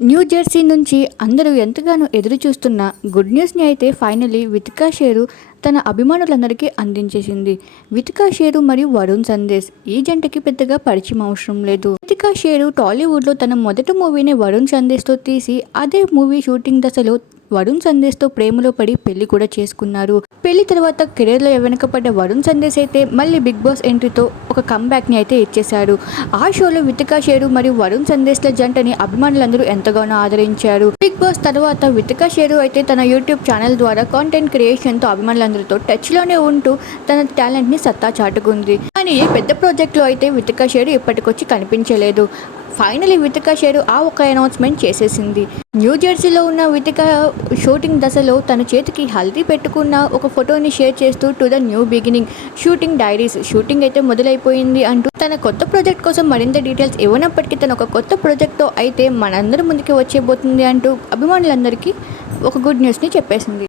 New Jersey నుంచి అందరూ ఎంతగానో ఎదురు చూస్తున్న గుడ్ న్యూస్ని అయితే ఫైనలీ వితికా షేరు తన అభిమానులందరికీ అందించేసింది. వితికా షేరు మరియు వరుణ్ సందేశ్ ఈ జంటకి పెద్దగా పరిచయం అవసరం లేదు. వితికా షేరు టాలీవుడ్లో తన మొదటి మూవీని వరుణ్ సందేశ్తో తీసి అదే మూవీ షూటింగ్ దశలో వరుణ్ సందేశ్తో ప్రేమలో పడి పెళ్ళి కూడా చేసుకున్నారు. పెళ్ళి తర్వాత కెరీర్లో వెనకపడ్డ వరుణ్ సందేశ్ అయితే మళ్ళీ బిగ్ బాస్ ఎంట్రీతో ఒక కంబ్యాక్ని అయితే ఇచ్చేశాడు ఆ షోలో వితికా షేరు మరియు వరుణ్ సందేశ్ల జంటని అభిమానులందరూ ఎంతగానో ఆదరించారు. బిగ్ బాస్ తర్వాత వితికా షేరు అయితే తన యూట్యూబ్ ఛానల్ ద్వారా కాంటెంట్ క్రియేషన్తో అభిమానులందరితో టచ్లోనే ఉంటూ తన టాలెంట్ని సత్తా చాటుకుంది. కానీ ఏ పెద్ద ప్రాజెక్ట్లో అయితే వితికా షేరు ఇప్పటికొచ్చి కనిపించలేదు. ఫైనలీ వితికా షేరు ఆ ఒక అనౌన్స్మెంట్ చేసేసింది. న్యూ జెర్సీలో ఉన్న వితికా షూటింగ్ దశలో తన చేతికి హల్దీ పెట్టుకున్న ఒక ఫోటోని షేర్ చేస్తూ to the new beginning shooting diaries. Shooting అయితే మొదలైపోయింది అంటూ తన కొత్త ప్రాజెక్ట్ కోసం మరింత డీటెయిల్స్ ఇవ్వనప్పటికీ తన ఒక కొత్త ప్రాజెక్ట్తో అయితే మనందరి ముందుకి వచ్చేబోతుంది అంటూ అభిమానులందరికీ ఒక గుడ్ న్యూస్ని చెప్పేసింది.